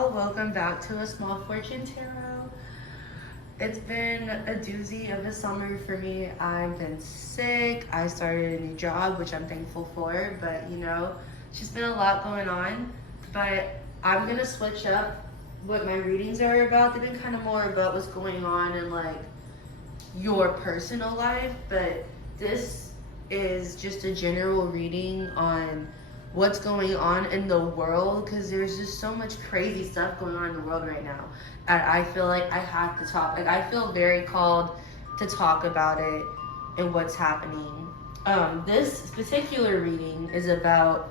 y'all, welcome back to A Small Fortune Tarot. It's been a doozy of a summer for me. I've been sick. I started a new job, which I'm thankful for, but it's just been a lot going on. But I'm gonna switch up what my readings are about. They've been kind of more about what's going on in like your personal life, but this is just a general reading on what's going on in the world, because there's just so much crazy stuff going on in the world right now, and I feel like I have to talk. Like, I feel very called to talk about it and what's happening. This particular reading is about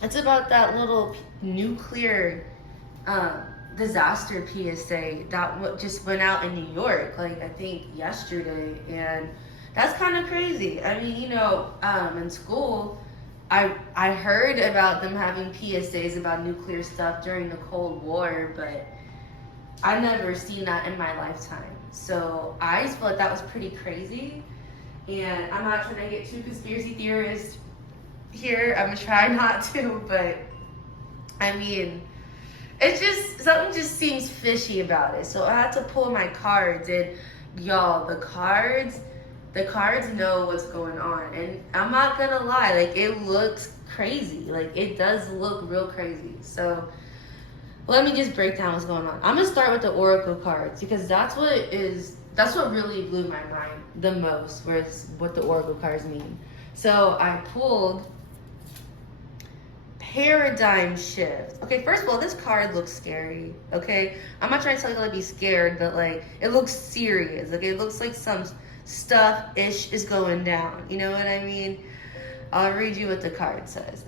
it's about that little nuclear disaster PSA that just went out in New York, like I think yesterday, and that's kind of crazy. I mean, in school, I heard about them having PSAs about nuclear stuff during the Cold War, but I've never seen that in my lifetime. So I just feel like that was pretty crazy. And I'm not trying to get too conspiracy theorist here. I'm gonna try not to, but I mean, it's just, something just seems fishy about it. So I had to pull my cards, and y'all, the cards know what's going on, and I'm not gonna lie, like, it looks crazy. Like, it does look real crazy. So let me just break down what's going on. I'm gonna start with the oracle cards, because that's what really blew my mind the most, was what the oracle cards mean. So I pulled paradigm shift. Okay, first of all, this card looks scary. Okay, I'm not trying to tell you to be scared, but like, it looks serious. Like, it looks like some stuff-ish is going down. You know what I mean? I'll read you what the card says.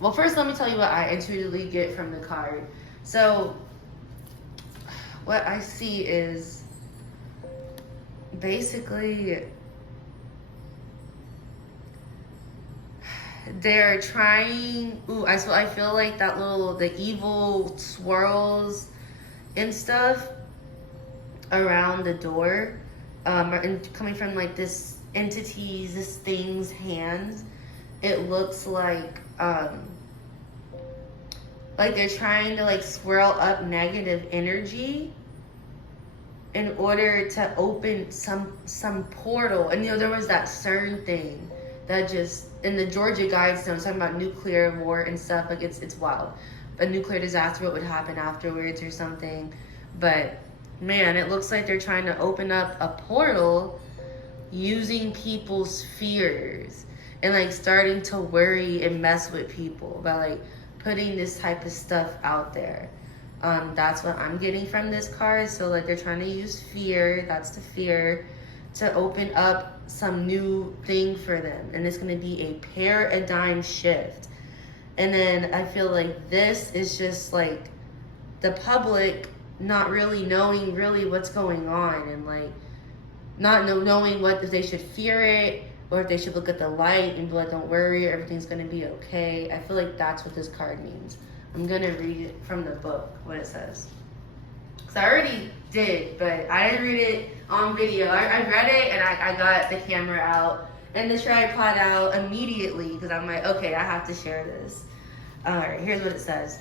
Well, first let me tell you what I intuitively get from the card. So what I see is basically they're trying, so I feel like the evil swirls and stuff around the door, and coming from like this thing's hands. It looks like they're trying to like swirl up negative energy in order to open some portal. And there was that CERN thing that just, in the Georgia Guidestones, talking about nuclear war and stuff. Like, it's wild. A nuclear disaster, what would happen afterwards or something. But man, it looks like they're trying to open up a portal using people's fears and like starting to worry and mess with people by like putting this type of stuff out there. That's what I'm getting from this card. So like, they're trying to use fear, that's the fear, to open up some new thing for them. And it's going to be a paradigm shift. And then I feel like this is just like the public not really knowing really what's going on, and like not knowing if they should fear it or if they should look at the light and be like, don't worry, everything's going to be okay. I feel like that's what this card means. I'm going to read it from the book, what it says. So I already did, but I didn't read it on video. I read it, and I got the camera out and the tripod out immediately, because I'm like, okay, I have to share this. All right, here's what it says.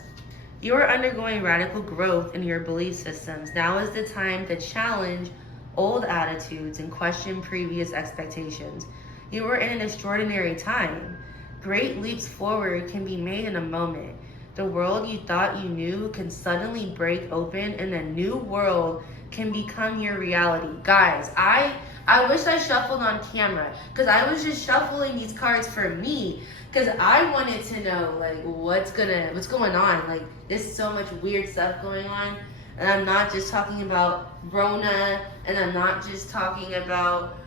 You are undergoing radical growth in your belief systems. Now is the time to challenge old attitudes and question previous expectations. You are in an extraordinary time. Great leaps forward can be made in a moment. The world you thought you knew can suddenly break open, and a new world can become your reality. Guys, I wish I shuffled on camera, because I was just shuffling these cards for me, because I wanted to know like what's going on. Like, there's so much weird stuff going on, and I'm not just talking about Rona, and I'm not just talking about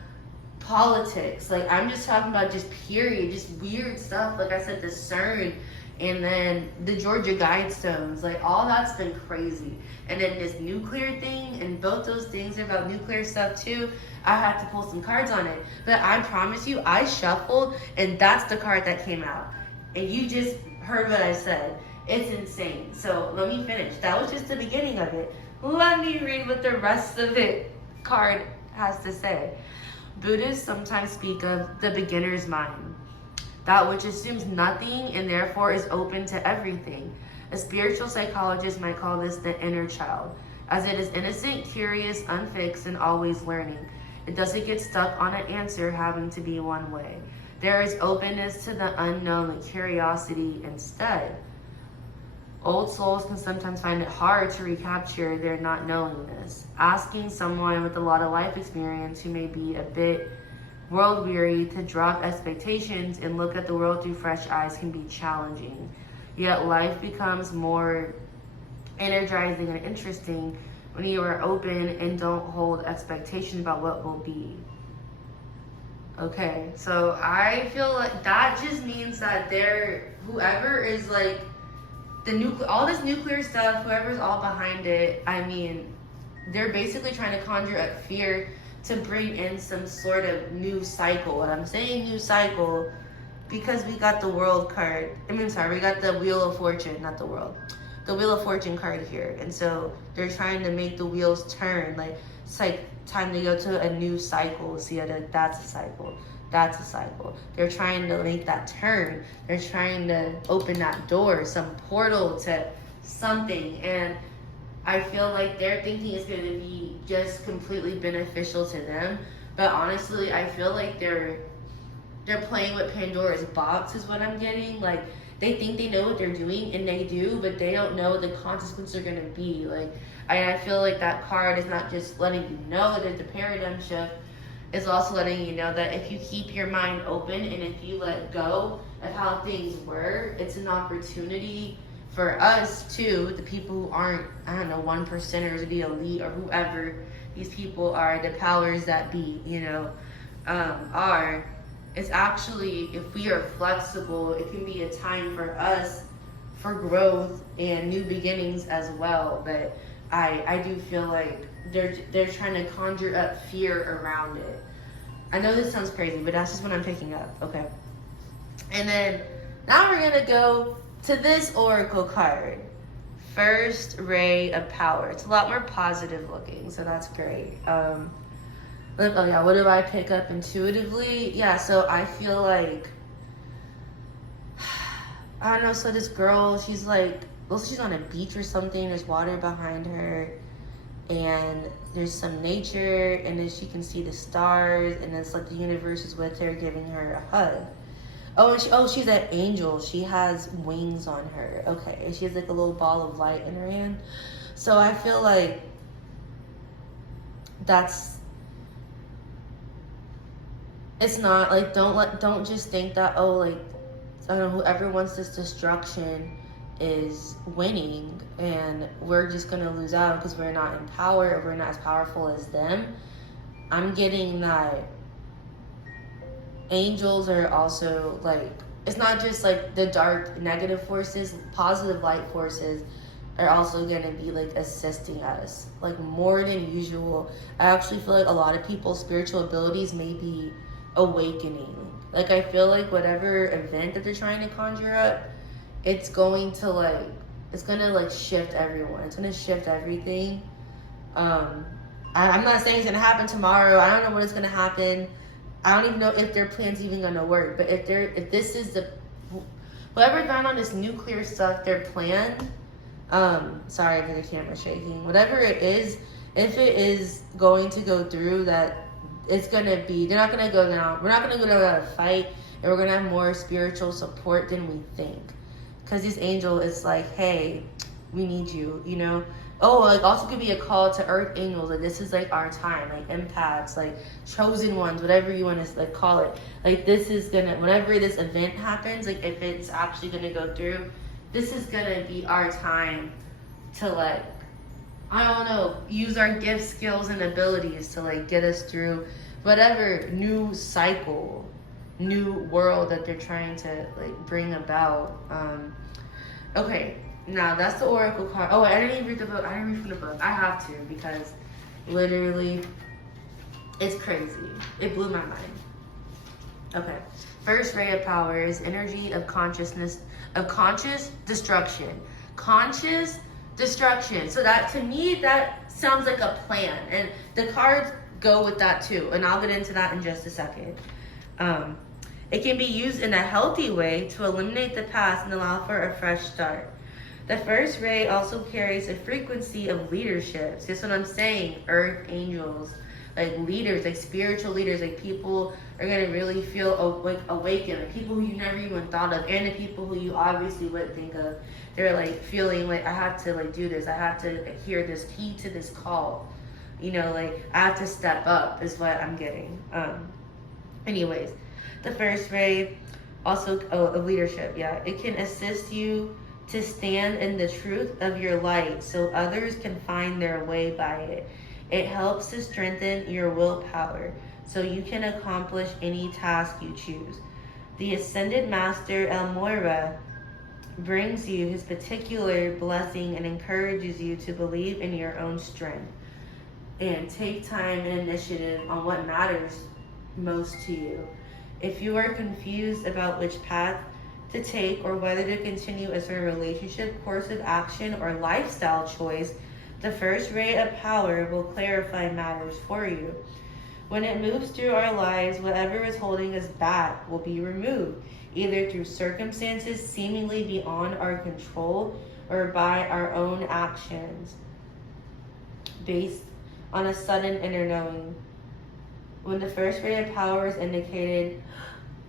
politics. Like, I'm just talking about just period, just weird stuff. Like I said, the CERN, and then the Georgia Guidestones, like all that's been crazy. And then this nuclear thing, and both those things are about nuclear stuff too. I had to pull some cards on it. But I promise you, I shuffled, and that's the card that came out. And you just heard what I said. It's insane. So let me finish. That was just the beginning of it. Let me read what the rest of it card has to say. Buddhists sometimes speak of the beginner's mind, that which assumes nothing and therefore is open to everything. A spiritual psychologist might call this the inner child, as it is innocent, curious, unfixed, and always learning. It doesn't get stuck on an answer having to be one way. There is openness to the unknown and curiosity instead. Old souls can sometimes find it hard to recapture their not knowingness. Asking someone with a lot of life experience who may be a bit world weary to drop expectations and look at the world through fresh eyes can be challenging. Yet life becomes more energizing and interesting when you are open and don't hold expectations about what will be. Okay, so I feel like that just means that whoever is like all this nuclear stuff, whoever's all behind it, I mean, they're basically trying to conjure up fear to bring in some sort of new cycle. And I'm saying new cycle because we got the world card. We got the Wheel of Fortune, not the world. The Wheel of Fortune card here. And so they're trying to make the wheels turn. Like, it's like time to go to a new cycle. See, that's a cycle. That's a cycle. They're trying to make that turn. They're trying to open that door, some portal to something. And I feel like their thinking is going to be just completely beneficial to them. But honestly, I feel like they're playing with Pandora's box is what I'm getting. Like, they think they know what they're doing, and they do, but they don't know what the consequences are going to be. Like, I feel like that card is not just letting you know that there's a paradigm shift. It's also letting you know that if you keep your mind open and if you let go of how things were, it's an opportunity for us too, the people who aren't, 1%ers, the elite, or whoever these people are, the powers that be, are. It's actually, if we are flexible, it can be a time for us for growth and new beginnings as well. But I do feel like they're trying to conjure up fear around it. I know this sounds crazy, but that's just what I'm picking up. Okay. And then now we're gonna go to this oracle card, First Ray of Power. It's a lot more positive looking, so that's great. What do I pick up intuitively? Yeah, so I feel like, I don't know, so this girl, she's like, she's on a beach or something, there's water behind her, and there's some nature, and then she can see the stars, and it's like the universe is with her, giving her a hug. She's an angel. She has wings on her. Okay, and she has like a little ball of light in her hand. So I feel like it's not like, don't just think that, whoever wants this destruction is winning and we're just gonna lose out because we're not in power or we're not as powerful as them. I'm getting that angels are also like, it's not just like the dark negative forces, positive light forces are also gonna be like assisting us like more than usual. I actually feel like a lot of people's spiritual abilities may be awakening. Like, I feel like whatever event that they're trying to conjure up, it's going to shift everyone. It's going to shift everything. I'm not saying it's going to happen tomorrow. I don't know when it's going to happen. I don't even know if their plan's even going to work. But if this is whoever's been on this nuclear stuff, their plan, sorry for the camera shaking, whatever it is, if it is going to go through, that it's going to be, they're not going to go down. We're not going to go down without a fight, and we're going to have more spiritual support than we think. Because this angel is like, hey, we need you, also could be a call to earth angels, like this is like our time, like empaths, like chosen ones, whatever you want to like call it. Like, this is whenever this event happens, like if it's actually gonna go through, this is gonna be our time to like, I don't know, use our gifts, skills, and abilities to like get us through whatever new cycle, new world that they're trying to like bring about. Okay, now that's the oracle card. I didn't even read the book. I didn't read from the book. I have to, because literally it's crazy. It blew my mind. Okay, First Ray of Power is energy of consciousness, of conscious destruction. Conscious destruction. So that, to me, that sounds like a plan, and the cards go with that too, and I'll get into that in just a second. It can be used in a healthy way to eliminate the past and allow for a fresh start. The first ray also carries a frequency of leadership. That's what I'm saying. Earth angels, like leaders, like spiritual leaders, like people are gonna really feel like awakened, like people who you never even thought of, and the people who you obviously wouldn't think of. They're like feeling like, I have to like do this. I have to hear this, heed to this call. You know, like I have to step up is what I'm getting. Anyways, the first ray also of leadership. Yeah, it can assist you to stand in the truth of your light so others can find their way by it. It helps to strengthen your willpower so you can accomplish any task you choose. The Ascended Master El Moira brings you his particular blessing and encourages you to believe in your own strength and take time and initiative on what matters most to you. If you are confused about which path to take or whether to continue a certain relationship, course of action, or lifestyle choice, the first ray of power will clarify matters for you. When it moves through our lives, whatever is holding us back will be removed, either through circumstances seemingly beyond our control or by our own actions, based on a sudden inner knowing. When the first ray of power is indicated,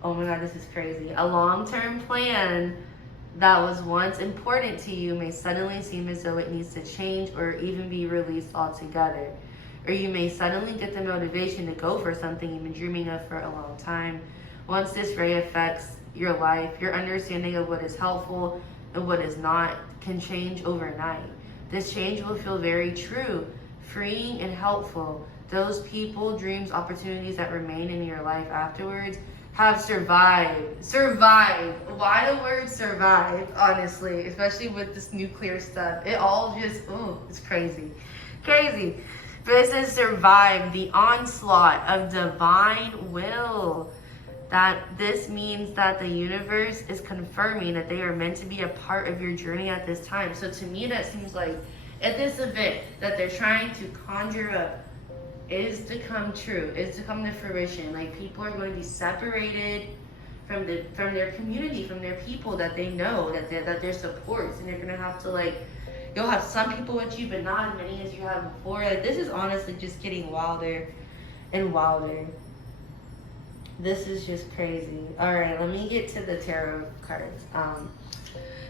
oh my God, this is crazy. A long-term plan that was once important to you may suddenly seem as though it needs to change or even be released altogether. Or you may suddenly get the motivation to go for something you've been dreaming of for a long time. Once this ray affects your life, your understanding of what is helpful and what is not can change overnight. This change will feel very true, freeing, and helpful. Those people, dreams, opportunities that remain in your life afterwards have survived. Survived. Why the word survived, honestly, especially with this nuclear stuff. It all just, it's crazy. Crazy. But it says survive the onslaught of divine will. That this means that the universe is confirming that they are meant to be a part of your journey at this time. So to me, that seems like at this event that they're trying to conjure up is to come true, is to come to fruition. Like people are going to be separated from their community, from their people that they know, that their supports, and you're gonna have to like, you'll have some people with you, but not as many as you have before. Like this is honestly just getting wilder and wilder. This is just crazy. All right, let me get to the tarot cards.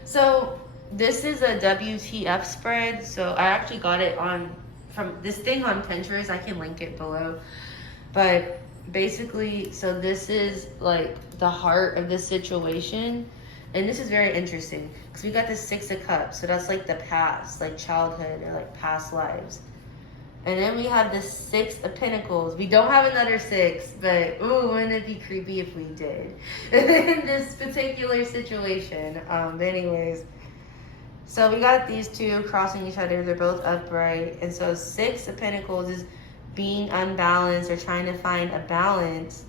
So this is a WTF spread. So I actually got it from this thing on Pinterest. I can link it below. But basically, so this is like the heart of the situation. And this is very interesting because we got the 6 of Cups. So that's like the past, like childhood or like past lives. And then we have the 6 of Pentacles. We don't have another 6, but wouldn't it be creepy if we did? In this particular situation. But anyways, so we got these two crossing each other. They're both upright. And so 6 of Pentacles is being unbalanced or trying to find a balance,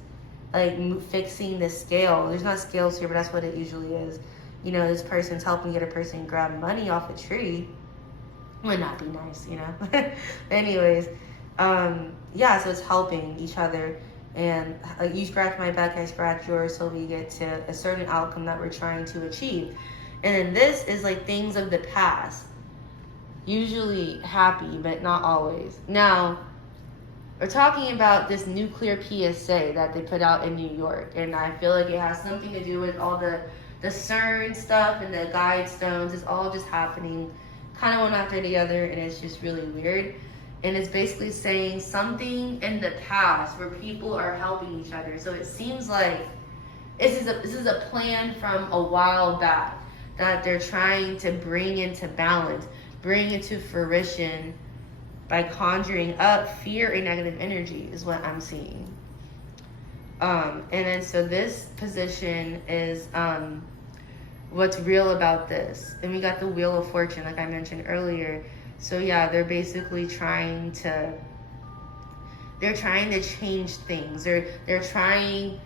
like fixing the scale. There's not scales here, but that's what it usually is. You know, this person's helping get a person grab money off a tree. Would not be nice, you know. Anyways, yeah, so it's helping each other, and you scratch my back, I scratch yours, so we get to a certain outcome that we're trying to achieve. And then this is like things of the past, usually happy, but not always. Now, we're talking about this nuclear PSA that they put out in New York, and I feel like it has something to do with all the CERN stuff and the Guidestones. It's all just happening kind of one after the other, and it's just really weird. And it's basically saying something in the past where people are helping each other. So it seems like this is a plan from a while back that they're trying to bring into balance, bring into fruition by conjuring up fear and negative energy is what I'm seeing. And then so this position is what's real about this. And we got the Wheel of Fortune, like I mentioned earlier. So yeah, they're basically trying to change things. They're trying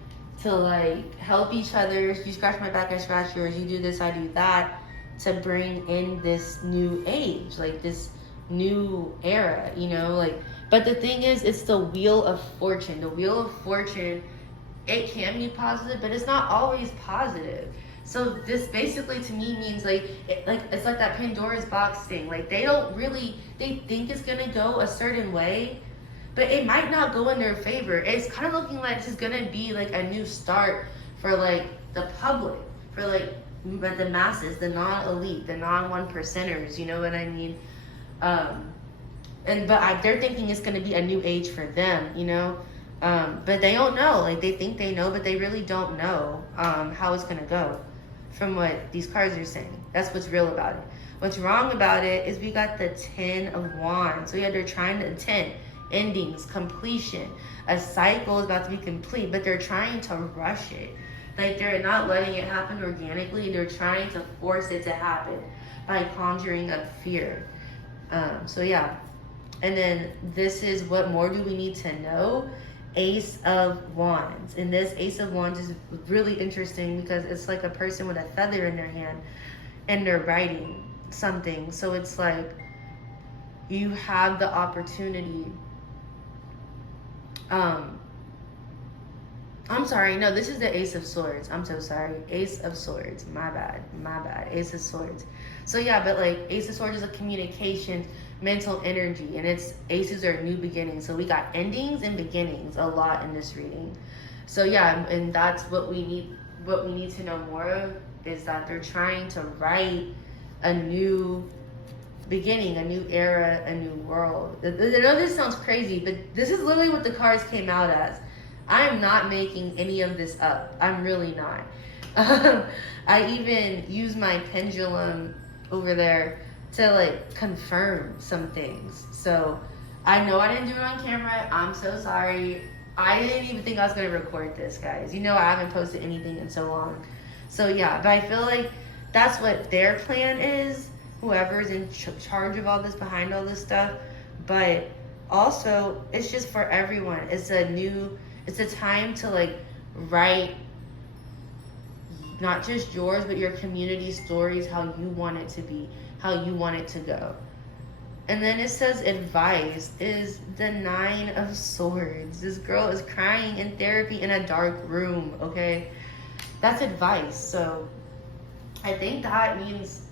to like help each other. You scratch my back, I scratch yours. You do this, I do that, to bring in this new age, like this new era, you know, like. But the thing is, it's the Wheel of Fortune. The Wheel of Fortune, it can be positive, but it's not always positive. So this basically to me means like it's like that Pandora's box thing. Like they think it's gonna go a certain way, but it might not go in their favor. It's kind of looking like this is gonna be like a new start for like the public, for like the masses, the non-elite, the non-one percenters. You know what I mean? They're thinking it's gonna be a new age for them. You know. But they don't know. Like they think they know, but they really don't know how it's gonna go. From what these cards are saying, that's what's real about it. What's wrong about it is we got the 10 of Wands. So yeah, they're trying to 10 endings, completion. A cycle is about to be complete, but they're trying to rush it. Like they're not letting it happen organically. They're trying to force it to happen by conjuring up fear. So yeah, and then this is what more do we need to know? Ace of Wands. And this Ace of Wands is really interesting because it's like a person with a feather in their hand and they're writing something. So it's like you have the opportunity. I'm sorry. No, this is the Ace of Swords. I'm so sorry. Ace of Swords. My bad. Ace of Swords. So yeah, but like Ace of Swords is a communication, mental energy, and it's aces are new beginnings. So we got endings and beginnings a lot in this reading. So yeah, and that's what we need to know more of, is that they're trying to write a new beginning, a new era, a new world. I know this sounds crazy, but this is literally what the cards came out as. I am not making any of this up. I'm really not. I even use my pendulum over there to like confirm some things. So I know I didn't do it on camera. I'm so sorry. I didn't even think I was going to record this, guys. You know, I haven't posted anything in so long. So yeah, but I feel like that's what their plan is, whoever's in charge of all this, behind all this stuff. But also, it's just for everyone. It's a time to like write not just yours, but your community stories, how you want it to be, how you want it to go. And then it says advice is the 9 of Swords. This girl is crying in therapy in a dark room, okay? That's advice. So I think that means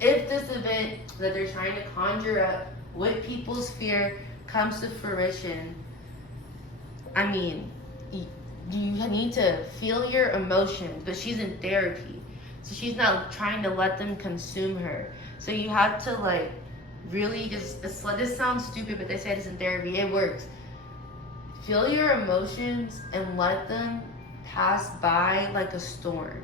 if this event that they're trying to conjure up with people's fear comes to fruition, I mean, you need to feel your emotions, but she's in therapy. So she's not trying to let them consume her. So you have to like really just, this sounds stupid, but they say this in therapy, it works. Feel your emotions and let them pass by like a storm.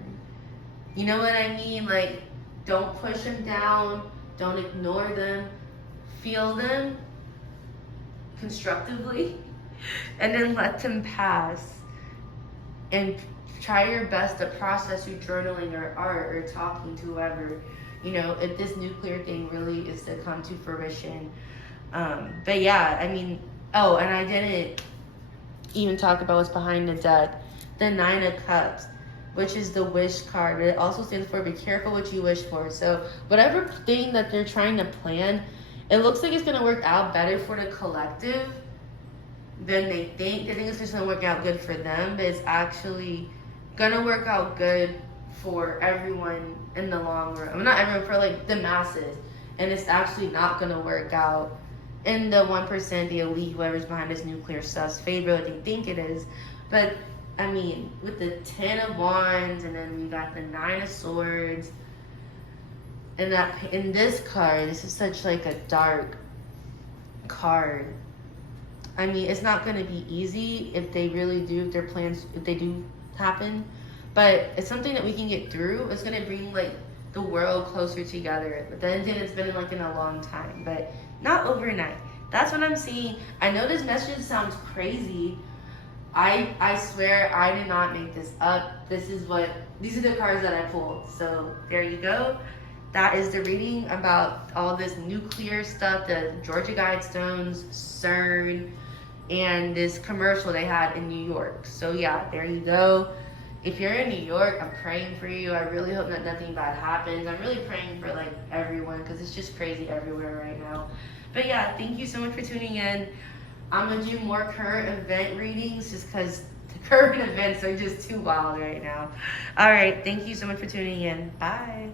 You know what I mean? Like, don't push them down, don't ignore them, feel them constructively, and then let them pass. And try your best to process through journaling or art or talking to whoever, you know, if this nuclear thing really is to come to fruition. But yeah, I mean, oh, and I didn't even talk about what's behind the deck. The 9 of Cups, which is the wish card. But it also stands for be careful what you wish for. So whatever thing that they're trying to plan, it looks like it's going to work out better for the collective than they think. They think it's just gonna work out good for them, but it's actually gonna work out good for everyone in the long run. I mean, not everyone, for like the masses. And it's actually not gonna work out in the 1%, the elite, whoever's behind this nuclear stuff's favor that they think it is. But I mean, with the 10 of Wands, and then we got the 9 of Swords, and that in this card, this is such like a dark card. I mean, it's not going to be easy if they really do, if their plans, if they do happen, but it's something that we can get through. It's going to bring like the world closer together. But then it's been like in a long time, but not overnight. That's what I'm seeing. I know this message sounds crazy. I swear I did not make this up. These are the cards that I pulled. So there you go. That is the reading about all this nuclear stuff, the Georgia Guidestones, CERN, and this commercial they had in New York. So yeah, there you go. If you're in New York, I'm praying for you. I really hope that nothing bad happens. I'm really praying for like everyone, because it's just crazy everywhere right now. But yeah, thank you so much for tuning in. I'm gonna do more current event readings just because Current events are just too wild right now. All right. Thank you so much for tuning in. Bye.